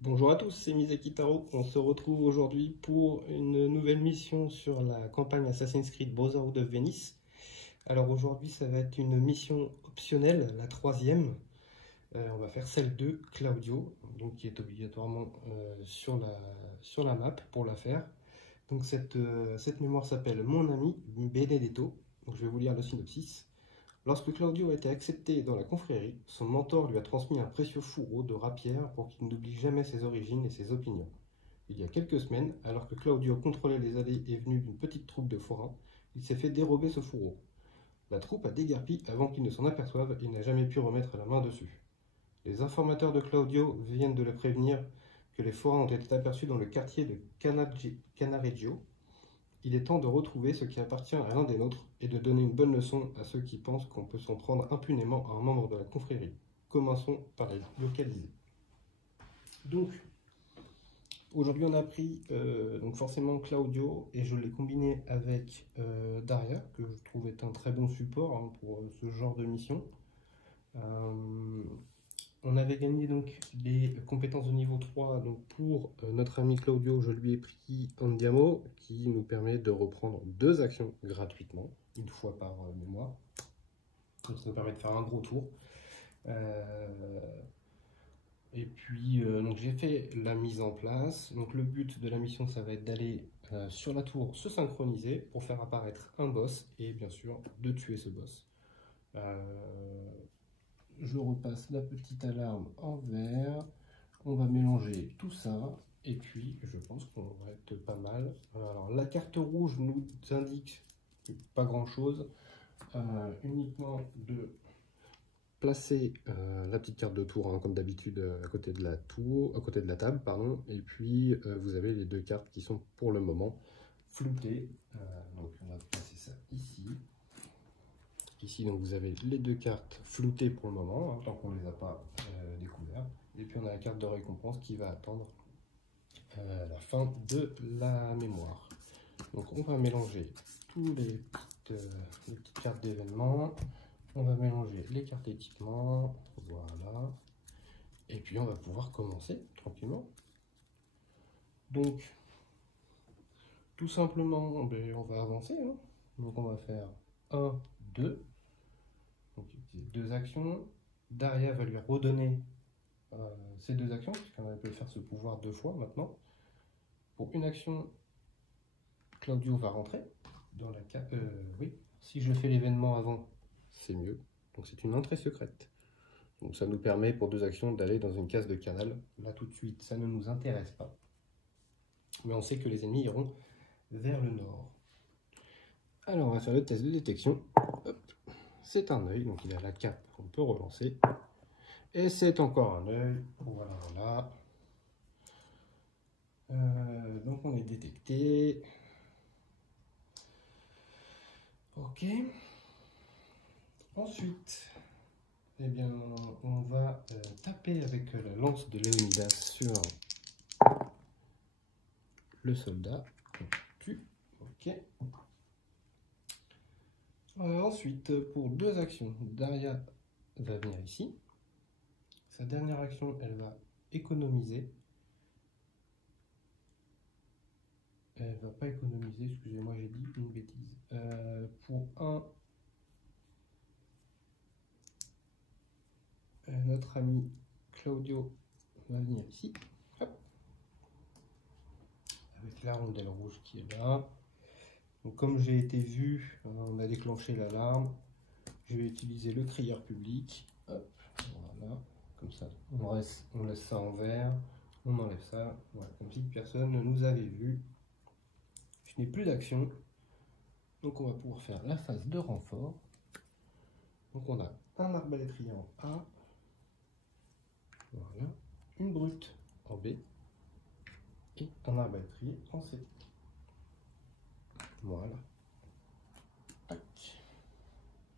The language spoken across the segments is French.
Bonjour à tous, c'est Misaki Taro. On se retrouve aujourd'hui pour une nouvelle mission sur la campagne Assassin's Creed Brotherhood of Venice. Alors aujourd'hui, ça va être une mission optionnelle, la troisième. On va faire celle de Claudio, donc qui est obligatoirement sur la map pour la faire. Donc cette mémoire s'appelle Mon ami Benedetto. Donc je vais vous lire le synopsis. Lorsque Claudio a été accepté dans la confrérie, son mentor lui a transmis un précieux fourreau de rapière pour qu'il n'oublie jamais ses origines et ses opinions. Il y a quelques semaines, alors que Claudio contrôlait les allées et venues d'une petite troupe de forains, il s'est fait dérober ce fourreau. La troupe a déguerpi avant qu'il ne s'en aperçoive et n'a jamais pu remettre la main dessus. Les informateurs de Claudio viennent de le prévenir que les forains ont été aperçus dans le quartier de Canareggio. Il est temps de retrouver ce qui appartient à l'un des nôtres et de donner une bonne leçon à ceux qui pensent qu'on peut s'en prendre impunément à un membre de la confrérie. Commençons par les localiser. Donc, aujourd'hui on a pris donc forcément Claudio et je l'ai combiné avec Daria, que je trouve est un très bon support pour ce genre de mission. On avait gagné donc les compétences de niveau 3 donc pour notre ami Claudio. Je lui ai pris Andiamo qui nous permet de reprendre 2 actions gratuitement, une fois par mémoire. Donc ça nous permet de faire un gros tour. Et puis donc j'ai fait la mise en place. Donc le but de la mission, ça va être d'aller sur la tour se synchroniser pour faire apparaître un boss et bien sûr de tuer ce boss. Je repasse la petite alarme en vert. On va mélanger tout ça et puis je pense qu'on va être pas mal. Alors la carte rouge nous indique pas grand chose, uniquement de placer la petite carte de tour comme d'habitude à côté de la table, pardon. Et puis vous avez les 2 cartes qui sont pour le moment floutées. Donc on va placer ça ici. Ici, donc vous avez les 2 cartes floutées pour le moment, tant qu'on ne les a pas découvertes. Et puis on a la carte de récompense qui va attendre la fin de la mémoire. Donc on va mélanger tous les petites cartes d'événements. On va mélanger les cartes équipement. Voilà. Et puis on va pouvoir commencer tranquillement. Donc, tout simplement, on va avancer. Donc on va faire 1, 2. Donc 2 actions. Daria va lui redonner ces 2 actions, puisqu'elle peut faire ce pouvoir 2 fois maintenant. Pour une action, Claudio va rentrer dans la carte. Oui, si je fais l'événement avant, c'est mieux. Donc c'est une entrée secrète. Donc ça nous permet pour 2 actions d'aller dans une case de canal. Là tout de suite, ça ne nous intéresse pas. Mais on sait que les ennemis iront vers le nord. Alors on va faire le test de détection. C'est un œil, donc il a la cape qu'on peut relancer. Et c'est encore un œil. Voilà. Donc on est détecté. Ok. Ensuite, eh bien, on va taper avec la lance de Léonidas sur le soldat. On tue. Ok. Ensuite, pour 2 actions, Daria va venir ici. Sa dernière action, elle va économiser. Elle va pas économiser, excusez-moi, j'ai dit une bêtise. Pour 1, notre ami Claudio va venir ici. Hop. Avec la rondelle rouge qui est là. Donc, comme j'ai été vu, on a déclenché l'alarme. Je vais utiliser le crieur public. Hop, voilà, comme ça. On laisse ça en vert. On enlève ça. Voilà, comme si personne ne nous avait vu. Je n'ai plus d'action. Donc on va pouvoir faire la phase de renfort. Donc on a un arbalétrier en A. Voilà. Une brute en B. Et un arbalétrier en C. Voilà. Tac.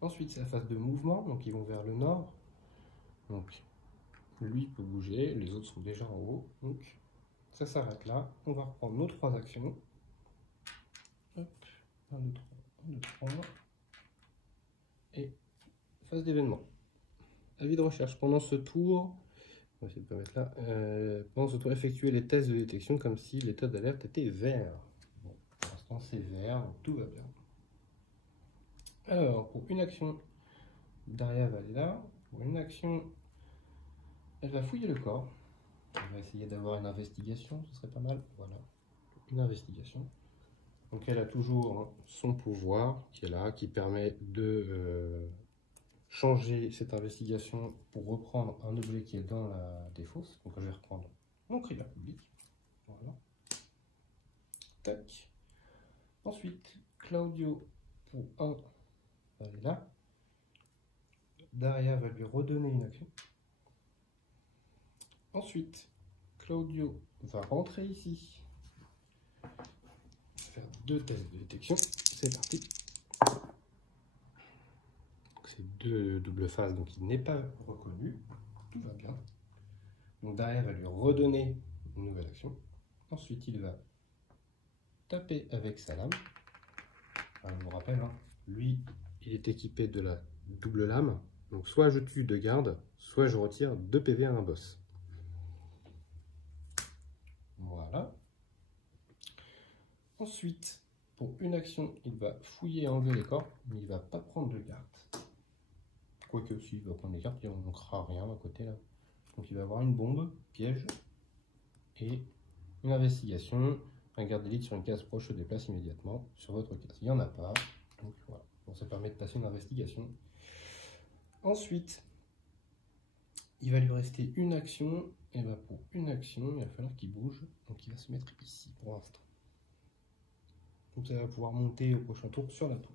Ensuite, c'est la phase de mouvement, donc ils vont vers le nord. Donc, lui peut bouger, les autres sont déjà en haut. Donc, ça s'arrête là. On va reprendre nos 3 actions. Hop, 1, 2, 3, 1, 2, 3. Et phase d'événement. Avis de recherche. Pendant ce tour, On va essayer de pas mettre là. Pense autant effectuer les tests de détection comme si l'état d'alerte était vert. Bon, pour l'instant c'est vert, donc tout va bien. Alors, pour une action, Daria va aller là. Pour une action, elle va fouiller le corps. Elle va essayer d'avoir une investigation, ce serait pas mal. Voilà, une investigation. Donc elle a toujours son pouvoir qui est là, qui permet de changer cette investigation pour reprendre un objet qui est dans la défausse. Donc je vais reprendre mon critère public. Voilà. Tac. Ensuite, Claudio pour 1 va aller là. Daria va lui redonner une action. Ensuite, Claudio va rentrer ici. Faire 2 tests de détection. C'est parti. C'est 2 doubles phases, donc il n'est pas reconnu. Tout va bien. Donc Daria va lui redonner une nouvelle action. Ensuite, il va taper avec sa lame. Alors, je vous rappelle, lui, il est équipé de la double lame. Donc soit je tue 2 gardes, soit je retire 2 PV à un boss. Voilà. Ensuite, pour une action, il va fouiller et enlever les corps, mais il ne va pas prendre de cartes. Quoique, si, il va prendre des cartes, il ne manquera rien à côté là. Donc il va avoir une bombe, piège, et une investigation. Un garde d'élite sur une case proche se déplace immédiatement sur votre case. Il n'y en a pas, donc voilà. Bon, ça permet de passer une investigation. Ensuite, il va lui rester une action, et bien pour une action, il va falloir qu'il bouge, donc il va se mettre ici pour l'instant. Donc ça va pouvoir monter au prochain tour sur la tour.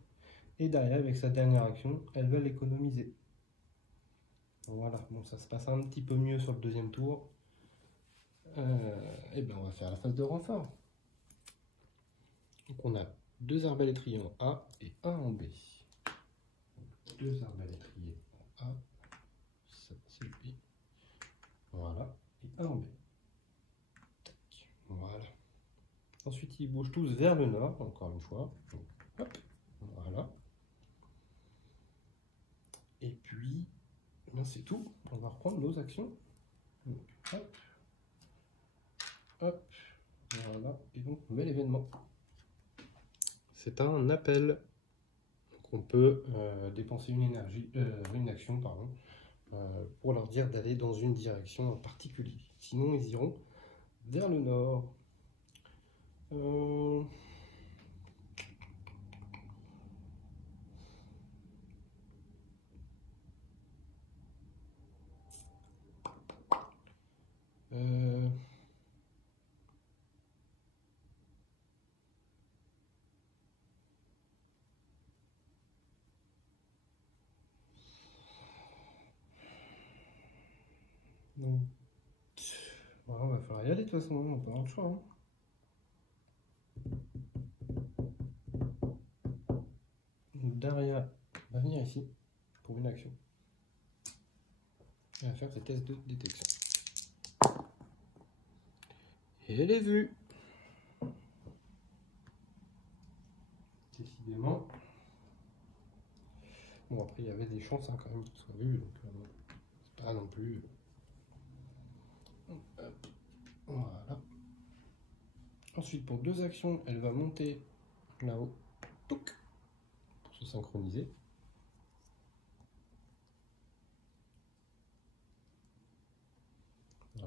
Et derrière, avec sa dernière action, elle va l'économiser. Voilà, bon ça se passe un petit peu mieux sur le deuxième tour. Et bien on va faire la phase de renfort. Donc on a 2 arbalétriers en A et 1 en B. 2 arbalétriers en A, ça c'est lui. Voilà, et 1 en B. Tac. Voilà. Ensuite ils bougent tous vers le nord, encore une fois. Donc, hop, voilà. Et puis, c'est tout. On va reprendre nos actions. Donc, hop, hop, voilà. Et donc, nouvel événement. C'est un appel. Donc, on peut dépenser une action, pardon, pour leur dire d'aller dans une direction en particulier. Sinon, ils iront vers le nord. Donc, voilà, va falloir y aller de toute façon, on n'a pas le choix. Daria va venir ici pour une action. Elle va faire ses tests de détection. Et elle est vue. Décidément. Bon, après, il y avait des chances quand même qu'il soit vu, donc c'est pas non plus. Hop. Voilà. Ensuite, pour 2 actions, elle va monter là-haut pour se synchroniser.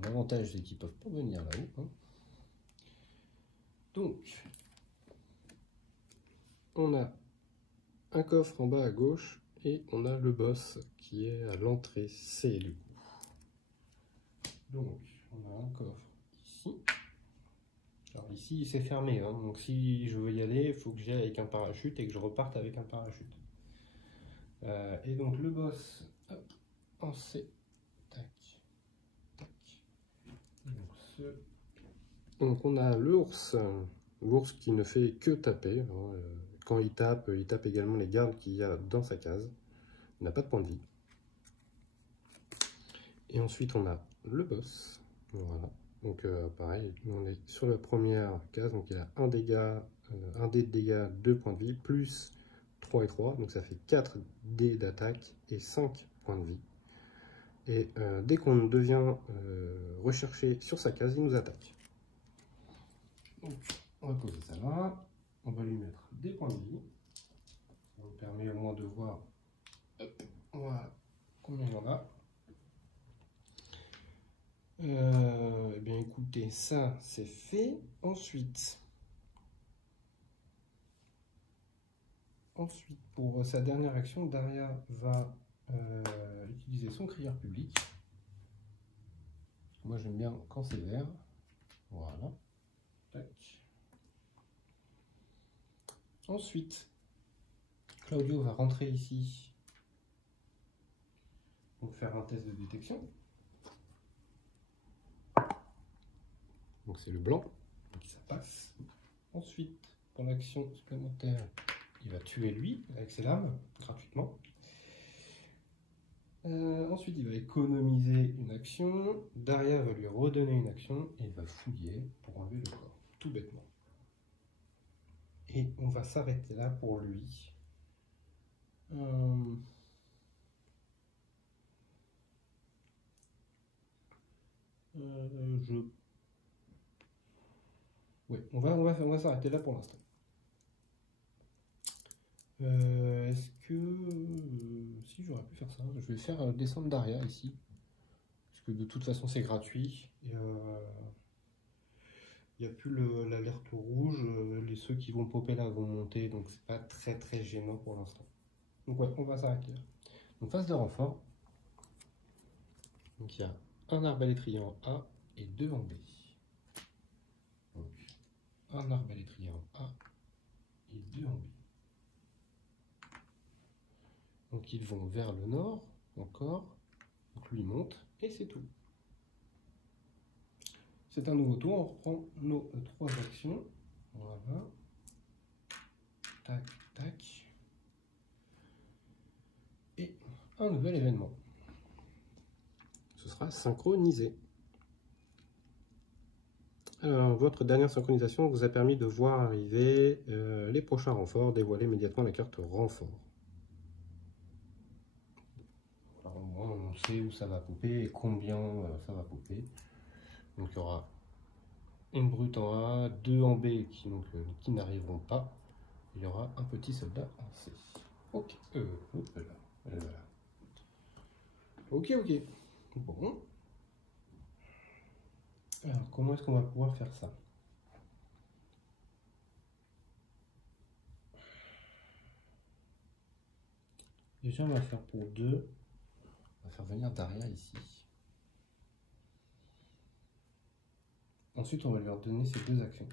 L'avantage, c'est qu'ils ne peuvent pas venir là-haut. Donc, on a un coffre en bas à gauche et on a le boss qui est à l'entrée C du coup. Donc, on a un coffre ici. Alors ici, c'est fermé, donc si je veux y aller, il faut que j'aille avec un parachute et que je reparte avec un parachute. Et donc le boss, hop, en C, tac, tac. Donc on a l'ours qui ne fait que taper. Quand il tape également les gardes qu'il y a dans sa case. Il n'a pas de point de vie. Et ensuite on a le boss. Voilà. Donc pareil, on est sur la première case, donc il a un dé de dégâts, 2 points de vie, plus 3 et 3, donc ça fait 4 dés d'attaque et 5 points de vie. Et dès qu'on devient recherché sur sa case, il nous attaque. Donc, on va poser ça là. On va lui mettre des points de vie. Ça nous permet au moins de voir voilà, combien il y en a. Eh bien écoutez, ça c'est fait. Ensuite, pour sa dernière action, Daria va utiliser son crieur public. Moi j'aime bien quand c'est vert. Voilà. Tac. Ensuite, Claudio va rentrer ici pour faire un test de détection. Donc c'est le blanc, donc ça passe. Ensuite, pour l'action supplémentaire, il va tuer lui avec ses lames, gratuitement. Ensuite, il va économiser une action. Daria va lui redonner une action et il va fouiller pour enlever le corps, tout bêtement. Et on va s'arrêter là pour lui. Ouais, on va s'arrêter là pour l'instant. Est-ce que... si j'aurais pu faire ça, je vais faire descendre Daria ici. Parce que de toute façon c'est gratuit. Il n'y a plus l'alerte rouge. Ceux qui vont popper là vont monter. Donc c'est pas très gênant pour l'instant. Donc ouais, on va s'arrêter là. Donc phase de renfort. Donc il y a un arbalétrier en A et 2 en B. Donc un arbalétrier en A et 2 en B. Donc ils vont vers le nord, encore. Donc lui monte, et c'est tout. C'est un nouveau tour, on reprend nos 3 actions. Voilà. Tac, tac. Et un nouvel événement. Ce sera synchronisé. Alors, votre dernière synchronisation vous a permis de voir arriver les prochains renforts. Dévoilez immédiatement la carte renfort. Alors, on sait où ça va popper et combien ça va popper. Donc il y aura une brute en A, 2 en B qui n'arriveront pas. Il y aura un petit soldat en C. Ok, voilà. Ok. Bon. Alors, comment est-ce qu'on va pouvoir faire ça? Déjà, on va faire pour 2. On va faire venir Daria ici. Ensuite, on va lui redonner ces 2 actions.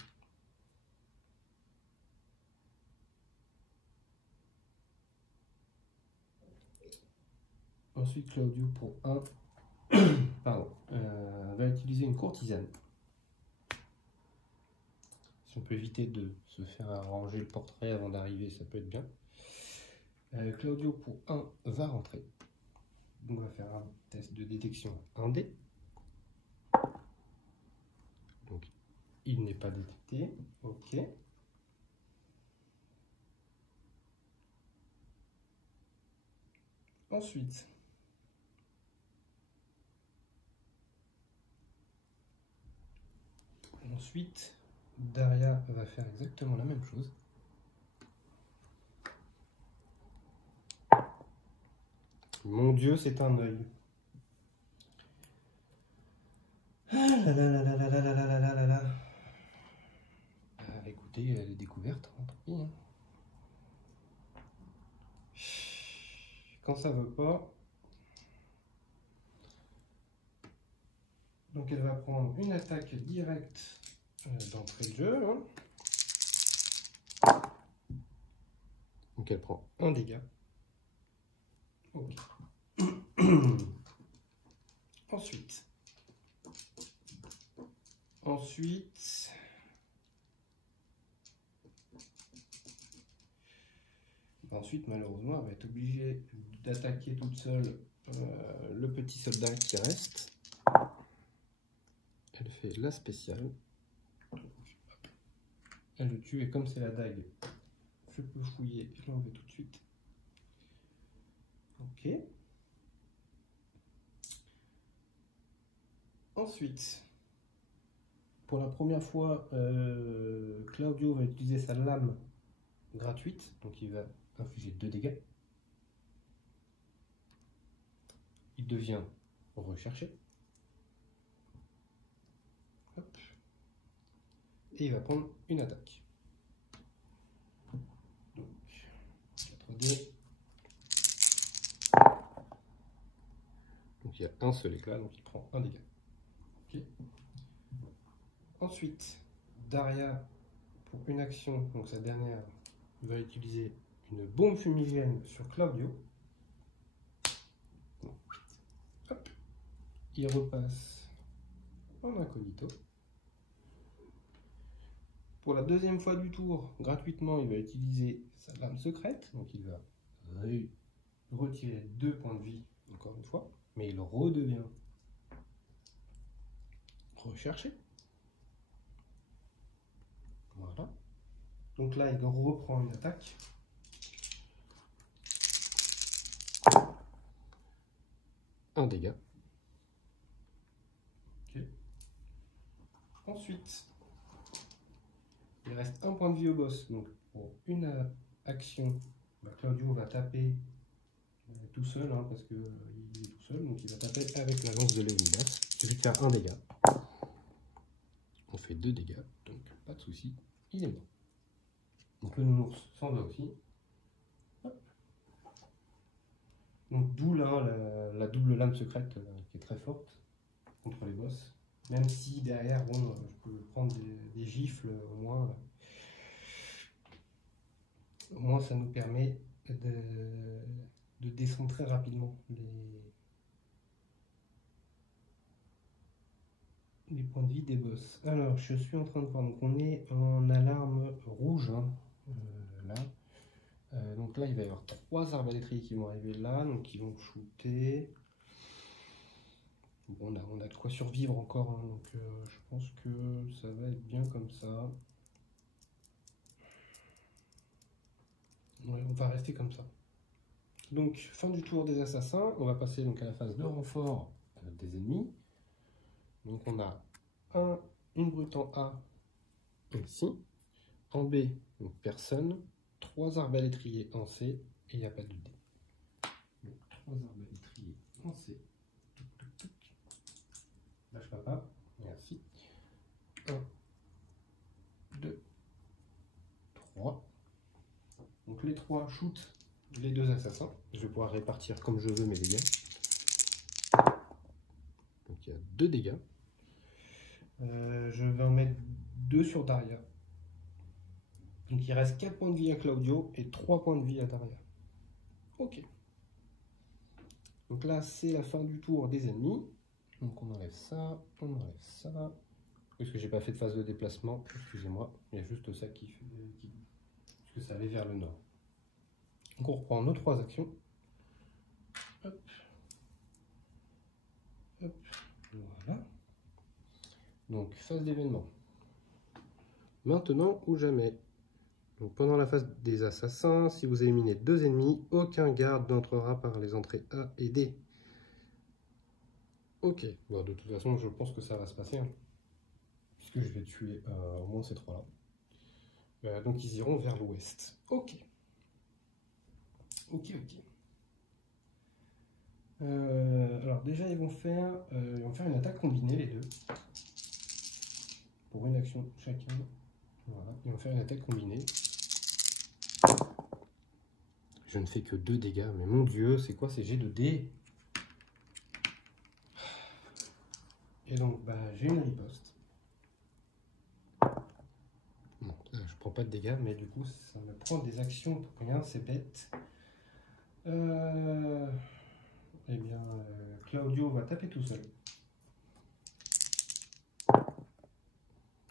Ensuite, Claudio pour 1 va utiliser une courtisane. Si on peut éviter de se faire arranger le portrait avant d'arriver, ça peut être bien. Claudio pour 1 va rentrer. Donc on va faire un test de détection 1D. Donc il n'est pas détecté. Ok. Ensuite, Daria va faire exactement la même chose. Mon Dieu, c'est un œil. Écoutez, elle est découverte, hein, tant pis. Hein. Quand ça veut pas. Donc elle va prendre une attaque directe d'entrée de jeu. Hein. Donc elle prend un dégât. Ok. Ensuite, malheureusement, elle va être obligée d'attaquer toute seule le petit soldat qui reste. Elle fait la spéciale. Elle le tue et comme c'est la dague, je peux fouiller et l'enlever tout de suite. Ok. Ensuite, pour la première fois, Claudio va utiliser sa lame gratuite, donc il va infliger 2 dégâts. Il devient recherché. Hop. Et il va prendre une attaque. Donc, 4 dés. Donc il y a un seul éclat, donc il prend un dégât. Okay. Ensuite, Daria, pour une action, donc sa dernière, va utiliser une bombe fumigène sur Claudio. Hop. Il repasse en incognito. Pour la deuxième fois du tour, gratuitement, il va utiliser sa lame secrète. Donc il va retirer 2 points de vie, encore une fois. Mais il redevient recherché. Voilà. Donc là, il reprend une attaque. Un dégât. Okay. Ensuite, il reste un point de vie au boss. Donc pour une action, Claudio va taper tout seul, hein, parce qu'il est tout seul. Donc il va taper avec la lance de Léonidas. Il suffit de faire un dégât. On fait 2 dégâts, donc pas de souci, il est mort. Donc le nounours s'en va aussi. Hop. Donc d'où là la double lame secrète qui est très forte contre les boss. Même si derrière, bon, je peux prendre des gifles, au moins ça nous permet de descendre très rapidement les points de vie des boss. Alors, je suis en train de voir, donc on est en alarme rouge, hein, là. Donc là, il va y avoir 3 arbalétriers qui vont arriver là, donc ils vont shooter. Bon, on a de quoi survivre encore, hein, donc je pense que ça va être bien comme ça. Ouais, on va rester comme ça. Donc, fin du tour des assassins, on va passer donc à la phase de renfort des ennemis. Donc on a une brute en A ici, en B, donc personne, 3 arbalétriers en C, et il n'y a pas de dé. Donc 3 arbalétriers en C. Lâche papa, merci. 1, 2, 3. Donc les 3 shootent les 2 assassins. Je vais pouvoir répartir comme je veux mes dégâts. Donc il y a 2 dégâts. Je vais en mettre 2 sur Daria. Donc il reste 4 points de vie à Claudio et 3 points de vie à Daria. Ok. Donc là, c'est la fin du tour des ennemis. Donc on enlève ça, on enlève ça. Parce que j'ai pas fait de phase de déplacement, excusez-moi. Il y a juste ça qui fait... parce que ça allait vers le nord. Donc on reprend nos 3 actions. Hop. Hop. Voilà. Donc phase d'événement. Maintenant ou jamais. Donc pendant la phase des assassins, si vous éliminez 2 ennemis, aucun garde n'entrera par les entrées A et D. Ok, bon, de toute façon je pense que ça va se passer, hein, puisque je vais tuer au moins ces 3-là. Donc ils iront vers l'ouest. Ok. Ok. Alors déjà ils vont faire une attaque combinée les deux. Pour une action chacun. Voilà, ils vont faire une attaque combinée. Je ne fais que 2 dégâts, mais mon dieu, c'est quoi ces jets de dés? Et donc, j'ai une riposte. Bon, là, je prends pas de dégâts, mais du coup, ça me prend des actions pour rien, c'est bête. Eh bien, Claudio va taper tout seul.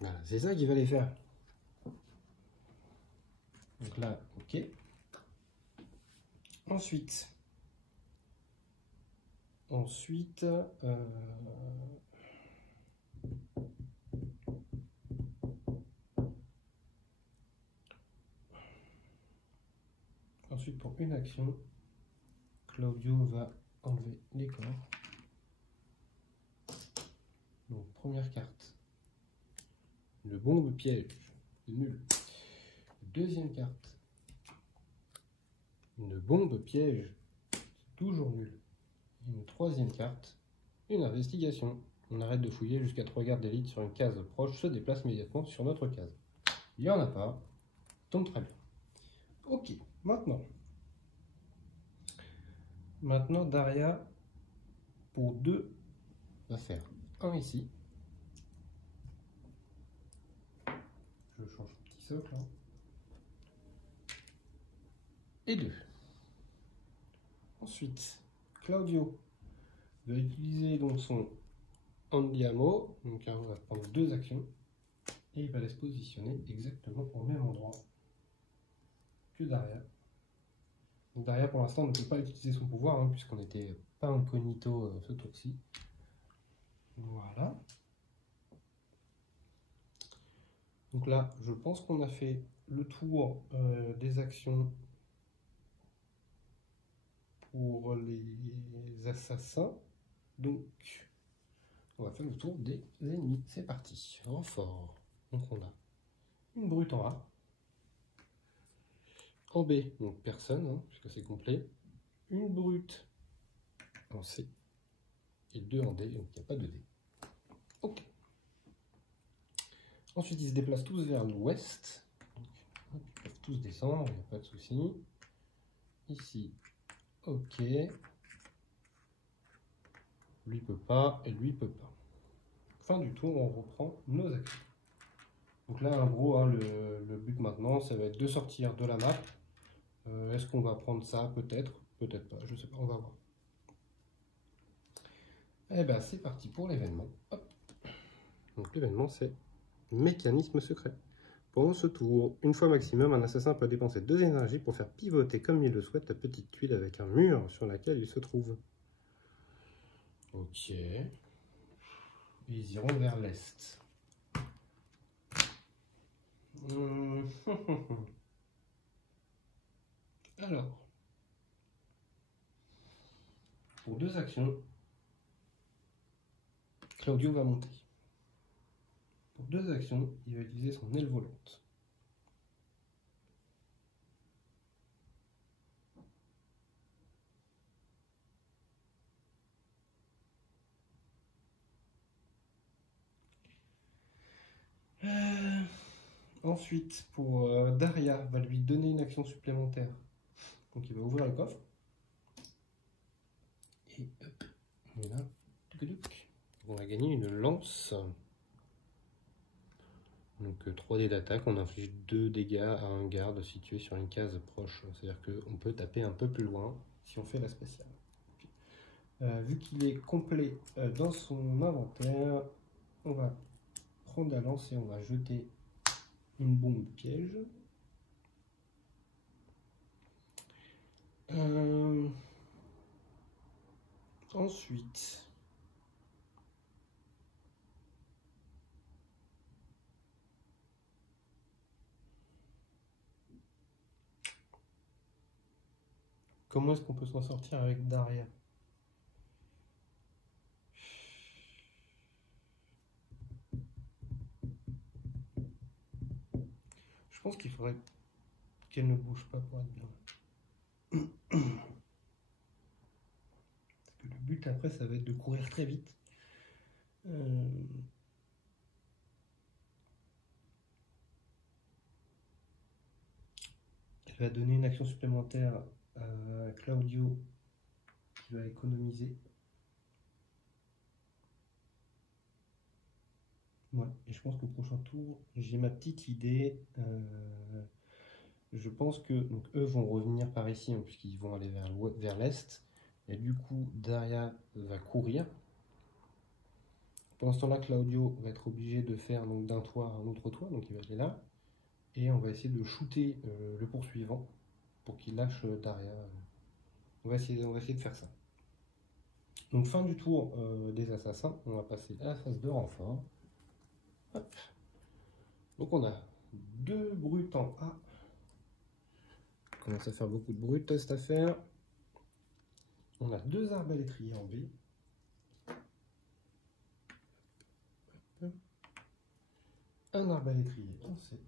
Voilà, c'est ça qu'il va les faire. Donc là, ok. Ensuite, pour une action, Claudio va enlever les corps. Première carte. Une bombe piège. Nul. Deuxième carte. Une bombe piège. Toujours nul. Une troisième carte. Une investigation. On arrête de fouiller jusqu'à 3 gardes d'élite sur une case proche, se déplace immédiatement sur notre case. Il n'y en a pas. Tombe très bien. Ok, maintenant. Maintenant, Daria, pour 2, va faire un ici. Je change le petit socle. Hein. Et 2. Ensuite, Claudio va utiliser donc son Andiamo. Donc on va prendre 2 actions. Et il va les positionner exactement au même endroit que Daria. Donc Daria pour l'instant ne peut pas utiliser son pouvoir hein, puisqu'on n'était pas incognito ce tour-ci. Voilà. Donc là, je pense qu'on a fait le tour des actions pour les assassins. Donc, on va faire le tour des ennemis. C'est parti. Renfort. Donc on a une brute en A. En B, donc personne, hein, puisque c'est complet. Une brute en C. Et 2 en D, donc il n'y a pas de D. Ok. Ensuite, ils se déplacent tous vers l'ouest. Ils peuvent tous descendre, il n'y a pas de souci. Ici, ok. Lui peut pas et lui peut pas. Fin du tour, on reprend nos actions. Donc là, en gros, hein, le but maintenant, ça va être de sortir de la map. Est-ce qu'on va prendre ça? Peut-être, peut-être pas, je sais pas, on va voir. Eh ben, c'est parti pour l'événement. Donc l'événement, c'est mécanisme secret. Pendant ce tour, une fois maximum, un assassin peut dépenser 2 énergies pour faire pivoter comme il le souhaite la petite tuile avec un mur sur laquelle il se trouve. Ok. Ils iront vers l'est. Alors, pour 2 actions, Claudio va monter. Pour 2 actions, il va utiliser son aile volante. Ensuite, pour Daria, va lui donner une action supplémentaire. Donc il va ouvrir le coffre. Et hop, voilà. On va gagner une lance. Donc 3D d'attaque, on inflige 2 dégâts à un garde situé sur une case proche. C'est-à-dire qu'on peut taper un peu plus loin si on fait la spéciale. Vu qu'il est complet dans son inventaire, on va prendre la lance et on va jeter une bombe piège. Ensuite, comment est-ce qu'on peut s'en sortir avec Daria? Je pense qu'il faudrait qu'elle ne bouge pas pour être bien. Parce que le but après, ça va être de courir très vite. Elle va donner une action supplémentaire à Claudio qui va économiser. Ouais, et je pense qu'au prochain tour, j'ai ma petite idée. Je pense que donc, eux vont revenir par ici, hein, puisqu'ils vont aller vers l'est. Et du coup, Daria va courir. Pendant ce temps-là, Claudio va être obligé de faire d'un toit à un autre toit, donc il va aller là. Et on va essayer de shooter le poursuivant pour qu'il lâche Daria. On va essayer de faire ça. Donc fin du tour des assassins, on va passer à la phase de renfort. Hop. Donc on a 2 brutes en A. On commence à faire beaucoup de brutes cette affaire. On a 2 arbalétriers en B. Un arbalétrier en C.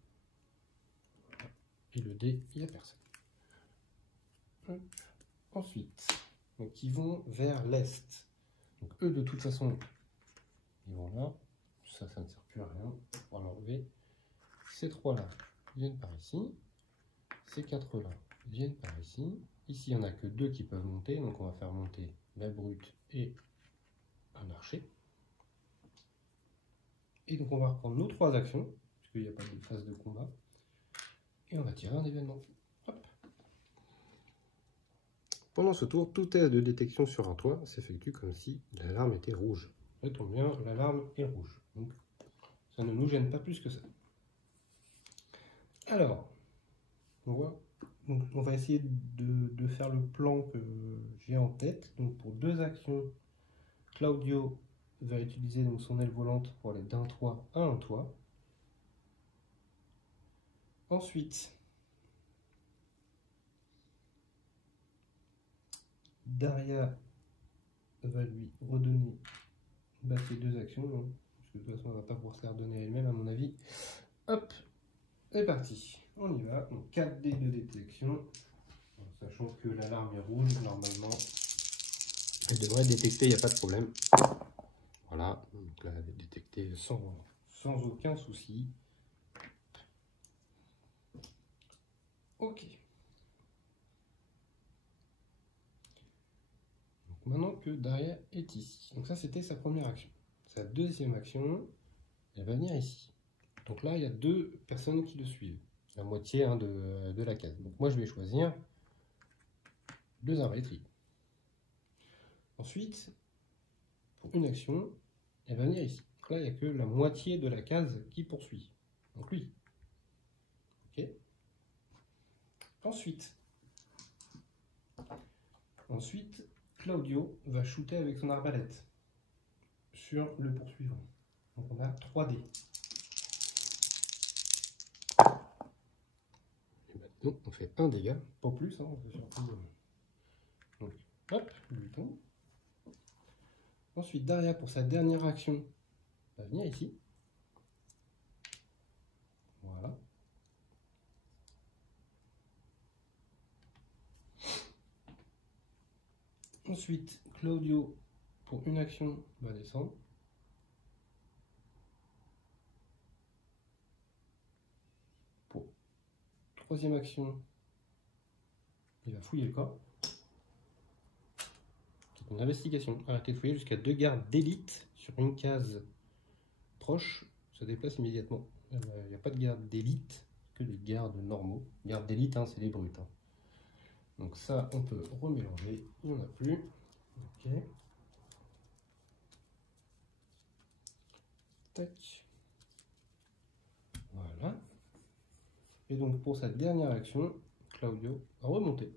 Et le D, il n'y a personne. Hop. Ensuite, donc ils vont vers l'est. Donc eux, de toute façon, ils vont là. Ça ne sert plus à rien. On va l'enlever. Ces trois-là viennent par ici. Ces quatre-là viennent par ici. Ici, il n'y en a que deux qui peuvent monter. Donc on va faire monter la brute et un archer. Et donc on va reprendre nos trois actions, puisqu'il n'y a pas de phase de combat. Et on va tirer un événement. Hop. Pendant ce tour, tout test de détection sur un toit s'effectue comme si l'alarme était rouge. Ça tombe bien, l'alarme est rouge. Donc ça ne nous gêne pas plus que ça. Alors, on va essayer de faire le plan que j'ai en tête. Donc pour deux actions, Claudio va utiliser donc son aile volante pour aller d'un toit à un toit. Ensuite, Daria va lui redonner ces deux actions, hein, parce que de toute façon elle ne va pas pouvoir se les redonner elle-même à mon avis. Hop, c'est parti, on y va. Donc 4 dés de détection, sachant que l'alarme est rouge, normalement elle devrait détecter, il n'y a pas de problème. Voilà, donc là elle est détectée sans aucun souci. Ok. Donc maintenant que Daria est ici, donc ça c'était sa première action. Sa deuxième action, elle va venir ici. Donc là il y a deux personnes qui le suivent, la moitié hein, de la case. Donc moi je vais choisir deux arbalétriers. Ensuite, pour une action, elle va venir ici. Donc là il n'y a que la moitié de la case qui poursuit. Donc lui. Ok. Ensuite, Claudio va shooter avec son arbalète sur le poursuivant. Donc on a 3 dés. Et maintenant on fait un dégât, pas plus, hein, on fait surtout. Donc hop, lui tombe. Ensuite, Daria pour sa dernière action va venir ici. Voilà. Ensuite, Claudio, pour une action, va descendre. Pour troisième action, il va fouiller le corps. C'est une investigation. Arrêtez de fouiller jusqu'à 2 gardes d'élite sur une case proche. Se déplace immédiatement. Il n'y a pas de garde d'élite, que des gardes normaux. Garde d'élite, hein, c'est les brutes. Hein. Donc ça, on peut remélanger. Il n'y en a plus. Ok. Tac. Voilà. Et donc pour sa dernière action, Claudio a remonté.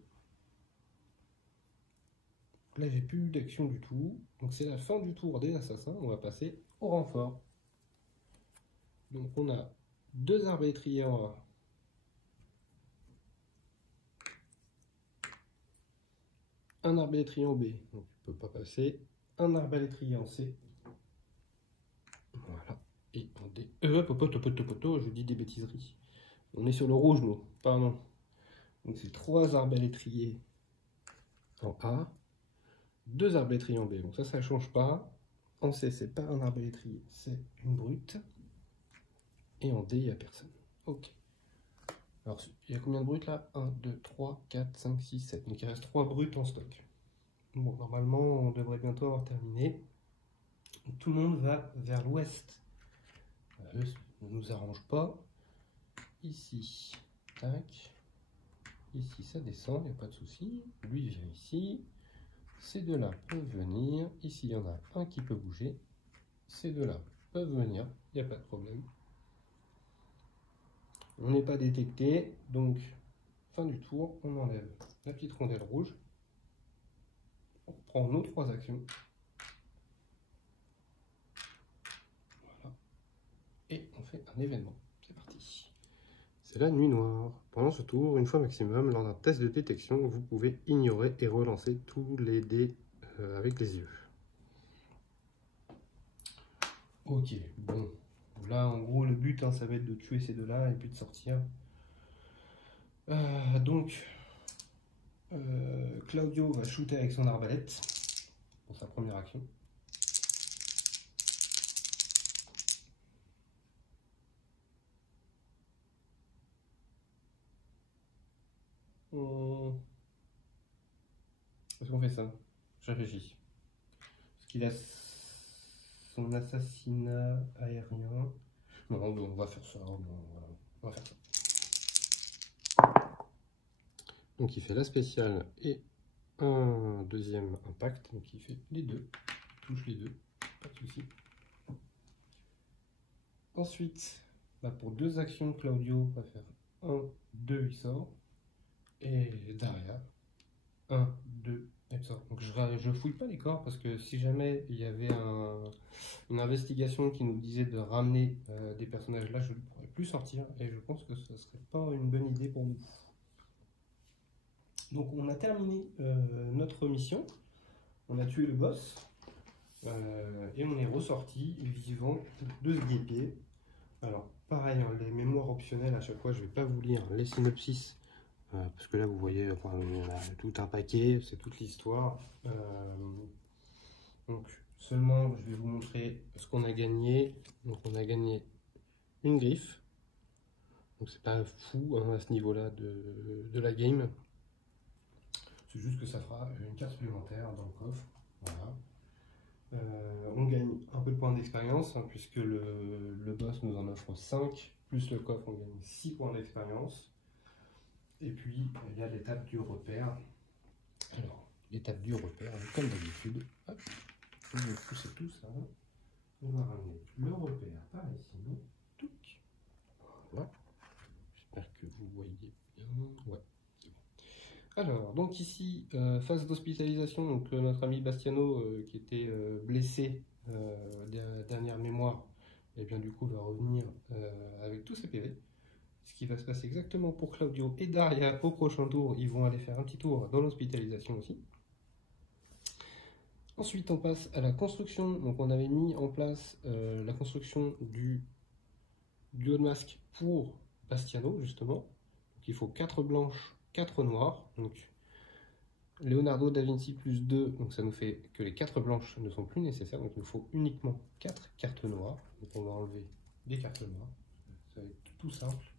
Là, j'ai plus d'action du tout. Donc c'est la fin du tour des assassins. On va passer au renfort. Donc on a deux arbalétriers en A. Un arbalétrier en B, donc tu peux pas passer. Un arbalétrier en C. Voilà. Et en D. Je dis des bêtiseries. On est sur le rouge, nous. Pardon. Donc c'est 3 arbalétriers en A. 2 arbalétriers en B. Donc ça ne change pas. En C, c'est pas un arbalétrier, c'est une brute. Et en D, il n'y a personne. Ok. Alors, il y a combien de brutes là? 1, 2, 3, 4, 5, 6, 7. Donc il reste 3 brutes en stock. Bon, normalement, on devrait bientôt avoir terminé. Tout le monde va vers l'ouest. Eux ne nous arrange pas. Ici, tac. Ici, ça descend, il n'y a pas de souci. Lui, il vient ici. Ces deux-là peuvent venir. Ici, il y en a un qui peut bouger. Ces deux-là peuvent venir, il n'y a pas de problème. On n'est pas détecté, donc fin du tour, on enlève la petite rondelle rouge. On prend nos 3 actions. Voilà. Et on fait un événement. C'est parti. C'est la nuit noire. Pendant ce tour, une fois maximum, lors d'un test de détection, vous pouvez ignorer et relancer tous les dés avec les yeux. Ok, bon. Là, en gros, le but, hein, ça va être de tuer ces deux-là et puis de sortir. Donc, Claudio va shooter avec son arbalète pour sa première action. Est-ce qu'on fait ça? Je réfléchis. Parce qu'il a son assassinat aérien. Non, on va faire ça. Non, voilà. On va faire ça. Donc il fait la spéciale et un deuxième impact. Donc il fait les deux. Touche les deux. Pas de souci. Ensuite, bah pour deux actions, Claudio va faire 1, 2, il sort. Et derrière, 1, 2, il sort. Donc je fouille pas les corps parce que si jamais il y avait une investigation qui nous disait de ramener des personnages là, je ne pourrais plus sortir et je pense que ce serait pas une bonne idée pour nous. Donc on a terminé notre mission, on a tué le boss et on est ressorti vivant de ce guépier. Alors pareil, hein, les mémoires optionnelles à chaque fois je ne vais pas vous lire les synopsis parce que là vous voyez enfin, on a tout un paquet, c'est toute l'histoire. Donc seulement je vais vous montrer ce qu'on a gagné. Donc on a gagné une griffe, donc c'est pas fou hein, à ce niveau là de la game. C'est juste que ça fera une carte supplémentaire dans le coffre. Voilà. On gagne un peu de points d'expérience, hein, puisque le boss nous en offre 5, plus le coffre, on gagne 6 points d'expérience. Et puis, il y a l'étape du repère. Alors, l'étape du repère, comme d'habitude, hop, on va pousser tout ça. On va ramener le repère par ici. Touc. Voilà. J'espère que vous voyez bien. Ouais. Alors, donc ici, phase d'hospitalisation, donc notre ami Bastiano qui était blessé, dernière mémoire, et bien du coup va revenir avec tous ses PV. Ce qui va se passer exactement pour Claudio et Daria au prochain tour, ils vont aller faire un petit tour dans l'hospitalisation aussi. Ensuite, on passe à la construction, donc on avait mis en place la construction du duo de masque pour Bastiano justement. Donc il faut 4 blanches, 4 noires, donc Leonardo da Vinci plus 2, donc ça nous fait que les 4 blanches ne sont plus nécessaires, donc il nous faut uniquement 4 cartes noires. Donc on va enlever des cartes noires, ça va être tout simple.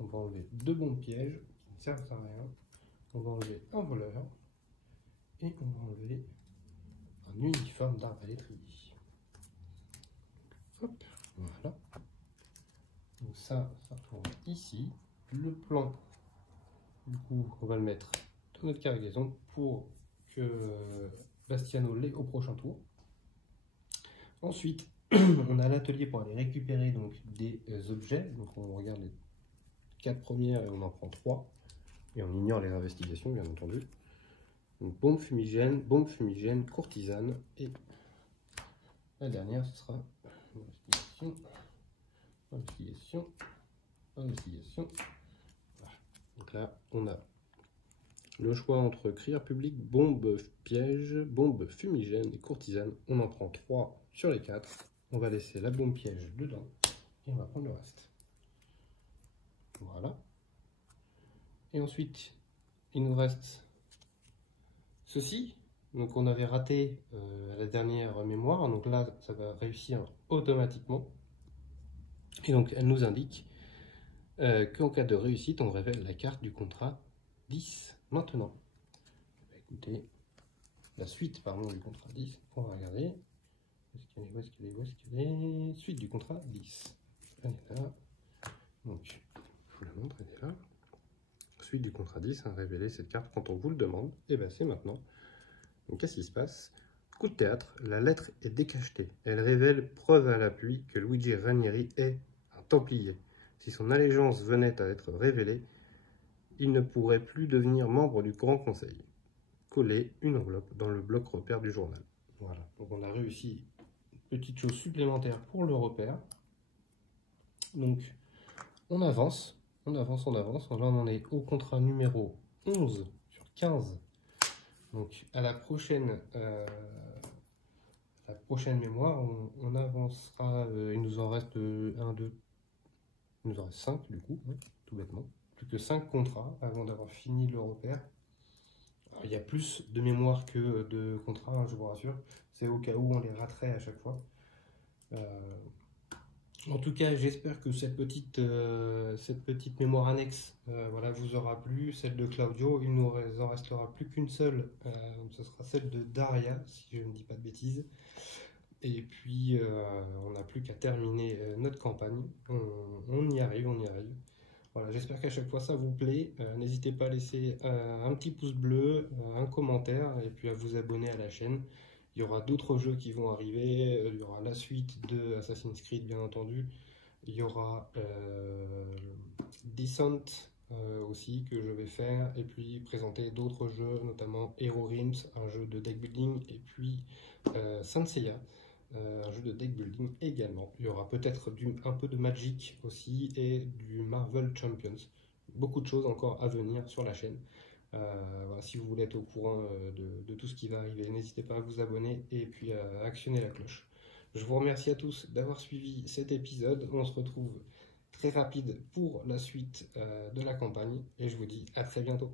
On va enlever 2 bombes pièges qui ne servent à rien. On va enlever un voleur et on va enlever un uniforme d'arbalétrier. Hop, voilà. Donc ça retourne ici. Le plan, du coup, on va le mettre dans notre cargaison pour que Bastiano l'ait au prochain tour. Ensuite, on a l'atelier pour aller récupérer donc, des objets. Donc on regarde les 4 premières et on en prend 3. Et on ignore les investigations, bien entendu. Donc bombe fumigène, courtisane. Et la dernière, ce sera investigation. Voilà. Donc là, on a le choix entre crieur public, bombe piège, bombe fumigène et courtisane. On en prend 3 sur les 4. On va laisser la bombe piège dedans et on va prendre le reste. Voilà. Et ensuite, il nous reste ceci. Donc on avait raté à la dernière mémoire. Donc là, ça va réussir automatiquement. Et donc elle nous indique qu'en cas de réussite, on révèle la carte du contrat 10 maintenant. Écoutez, la suite pardon, du contrat 10, on va regarder. Où est-ce qu'elle est? Suite du contrat 10. Elle est là. Donc, je vous la montre, elle est là. Suite du contrat 10, révéler cette carte quand on vous le demande. Et bien c'est maintenant. Donc qu'est-ce qui se passe? Coup de théâtre, la lettre est décachetée. Elle révèle, preuve à l'appui, que Luigi Ranieri est un Templier. Si son allégeance venait à être révélée, il ne pourrait plus devenir membre du Grand Conseil. Coller une enveloppe dans le bloc repère du journal. Voilà, donc on a réussi une petite chose supplémentaire pour le repère. Donc on avance. Là on en est au contrat numéro 11 sur 15. Donc à la prochaine la prochaine mémoire, on avancera. Il nous en reste 1, 2, il nous en reste 5 du coup, hein, tout bêtement. Plus que 5 contrats avant d'avoir fini le repère. Alors, il y a plus de mémoire que de contrats, hein, je vous rassure. C'est au cas où on les raterait à chaque fois. En tout cas, j'espère que cette petite mémoire annexe voilà, vous aura plu. Celle de Claudio, il nous en restera plus qu'une seule. Ce sera celle de Daria, si je ne dis pas de bêtises. Et puis, on n'a plus qu'à terminer notre campagne. On y arrive, on y arrive. Voilà, j'espère qu'à chaque fois ça vous plaît. N'hésitez pas à laisser un petit pouce bleu, un commentaire et puis à vous abonner à la chaîne. Il y aura d'autres jeux qui vont arriver. Il y aura la suite de Assassin's Creed, bien entendu. Il y aura Descent aussi que je vais faire. Et puis présenter d'autres jeux, notamment Hero Realms, un jeu de deck building. Et puis Saint Seiya, un jeu de deck building également. Il y aura peut-être un peu de Magic aussi et du Marvel Champions. Beaucoup de choses encore à venir sur la chaîne. Voilà, si vous voulez être au courant de tout ce qui va arriver, n'hésitez pas à vous abonner et puis à actionner la cloche. Je vous remercie à tous d'avoir suivi cet épisode. On se retrouve très rapide pour la suite de la campagne et je vous dis à très bientôt.